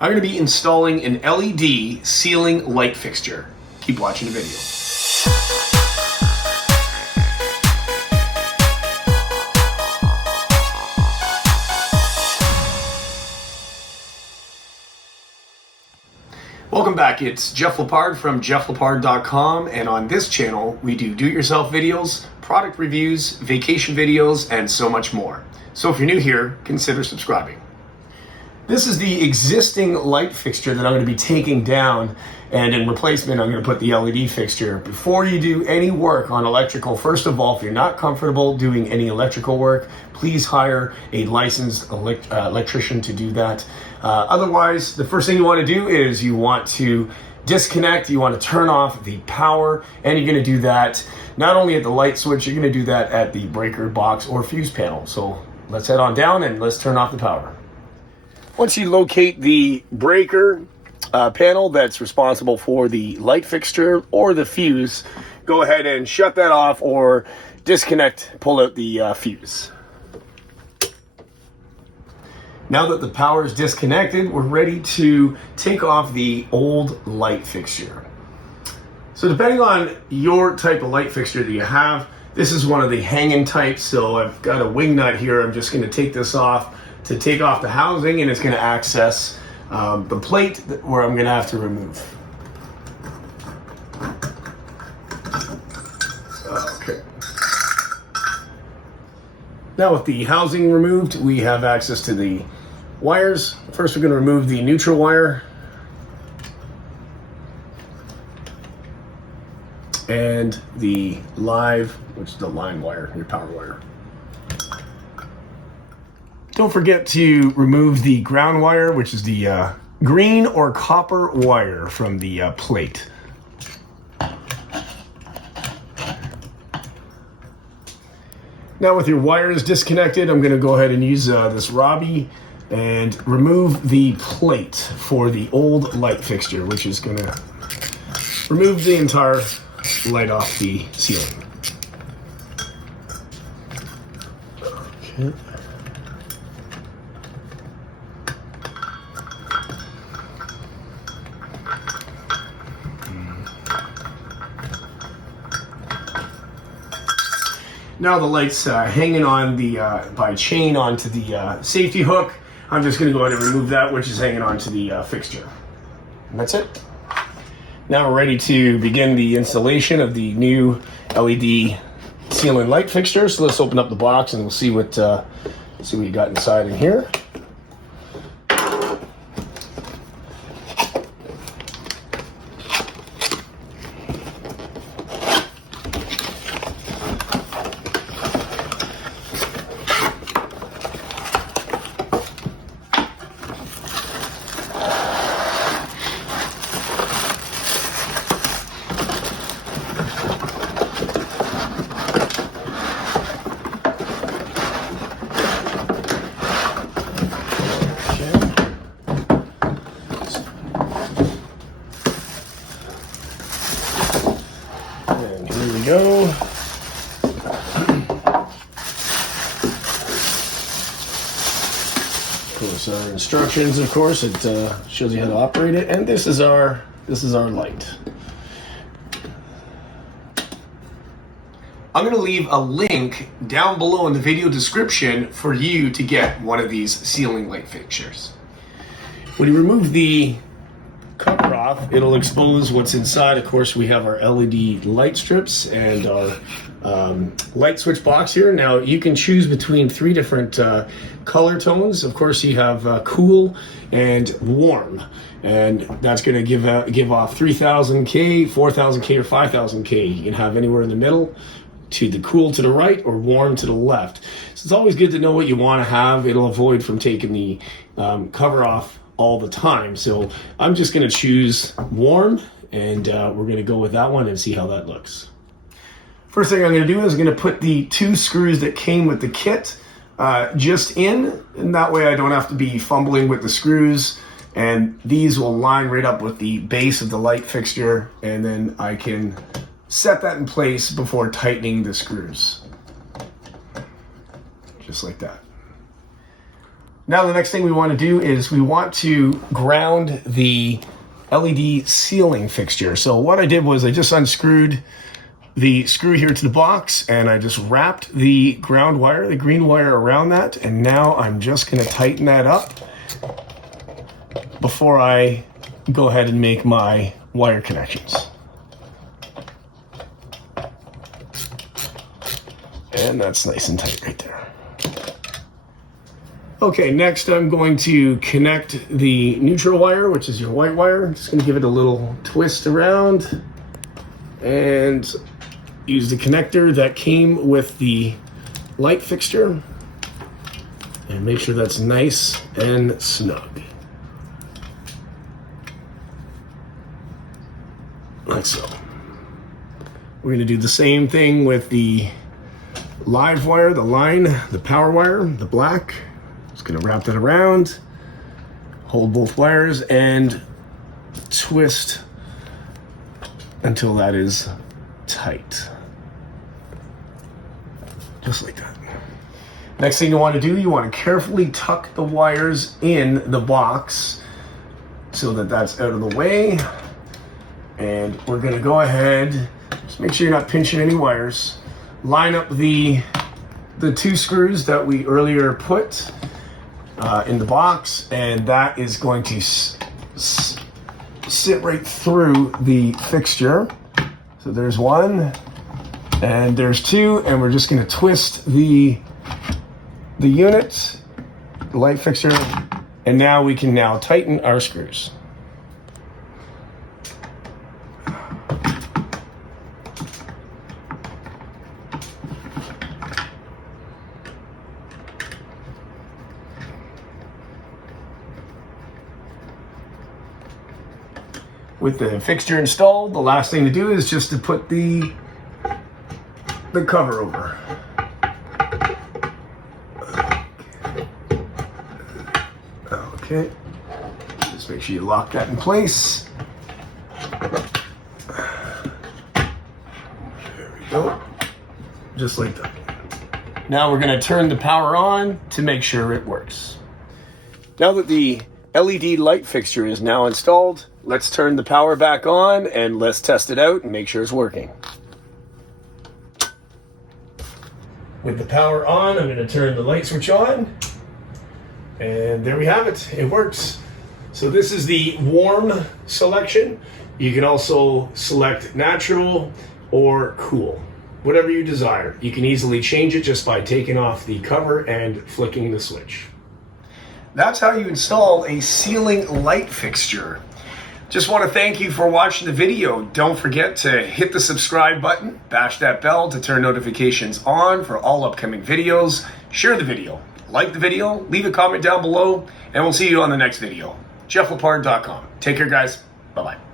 I'm going to be installing an LED ceiling light fixture. Keep watching the video. Welcome back, it's Jeff Lepard from jefflepard.com, and on this channel we do-it-yourself videos, product reviews, vacation videos, and so much more. So if you're new here, consider subscribing. This is the existing light fixture that I'm going to be taking down, and in replacement I'm going to put the LED fixture. Before you do any work on electrical, first of all, if you're not comfortable doing any electrical work, please hire a licensed electrician to do that. Otherwise, the first thing you want to do is you want to disconnect, you want to turn off the power, and you're going to do that not only at the light switch, you're going to do that at the breaker box or fuse panel. So let's head on down and let's turn off the power. Once you locate the breaker panel that's responsible for the light fixture or the fuse, go ahead and shut that off or disconnect, pull out the fuse. Now that the power is disconnected, we're ready to take off the old light fixture. So depending on your type of light fixture that you have, this is one of the hanging types. So I've got a wing nut here. I'm just going to take this off to take off the housing, and it's going to access the plate where I'm going to have to remove. Okay. Now with the housing removed, we have access to the wires. First we're going to remove the neutral wire and the live, which is the line wire, your power wire. Don't forget to remove the ground wire, which is the green or copper wire from the plate. Now with your wires disconnected, I'm going to go ahead and use this Robbie and remove the plate for the old light fixture, which is going to remove the entire light off the ceiling. Okay. Now the light's hanging on the by chain onto the safety hook. I'm just going to go ahead and remove that, which is hanging onto the fixture. And that's it. Now we're ready to begin the installation of the new LED ceiling light fixture. So let's open up the box and we'll see what you got inside in here. Go. Of course, our instructions. Of course, it shows you how to operate it, and this is our light. I'm going to leave a link down below in the video description for you to get one of these ceiling light fixtures. When you remove the cover off, it'll expose what's inside. Of course, we have our LED light strips and our light switch box here. Now you can choose between three different color tones. Of course, you have cool and warm, and that's going to give off 3000K, 4000K, or 5000K. You can have anywhere in the middle, to the cool to the right or warm to the left. So it's always good to know what you want to have. It'll avoid from taking the cover off all the time. So I'm just going to choose warm, and we're going to go with that one and see how that looks. First thing I'm going to do is I'm going to put the two screws that came with the kit just in, and that way I don't have to be fumbling with the screws, and these will line right up with the base of the light fixture, and then I can set that in place before tightening the screws. Just like that. Now the next thing we want to do is we want to ground the LED ceiling fixture. So what I did was I just unscrewed the screw here to the box and I just wrapped the ground wire, the green wire around that, and now I'm just going to tighten that up before I go ahead and make my wire connections. And that's nice and tight right there. Okay, next I'm going to connect the neutral wire, which is your white wire. I'm just going to give it a little twist around and use the connector that came with the light fixture and make sure that's nice and snug. Like so. We're going to do the same thing with the live wire, the line, the power wire, the black. Just going to wrap that around, hold both wires, and twist until that is tight. Just like that. Next thing you want to do, you want to carefully tuck the wires in the box so that that's out of the way. And we're going to go ahead, just make sure you're not pinching any wires. Line up the two screws that we earlier put in the box, and that is going to sit right through the fixture. So there's one, and there's two, and we're just going to twist the unit, the light fixture, and now we can now tighten our screws. With the fixture installed, the last thing to do is just to put the cover over. Okay, just make sure you lock that in place. There we go, just like that. Now we're going to turn the power on to make sure it works. Now that the LED light fixture is now installed, let's turn the power back on and let's test it out and make sure it's working. With the power on, I'm going to turn the light switch on, and there we have it. It works. So this is the warm selection. You can also select natural or cool, whatever you desire. You can easily change it just by taking off the cover and flicking the switch. That's how you install a ceiling light fixture. Just want to thank you for watching the video. Don't forget to hit the subscribe button, bash that bell to turn notifications on for all upcoming videos. Share the video, like the video, leave a comment down below, and we'll see you on the next video. JeffLepard.com. Take care, guys. Bye-bye.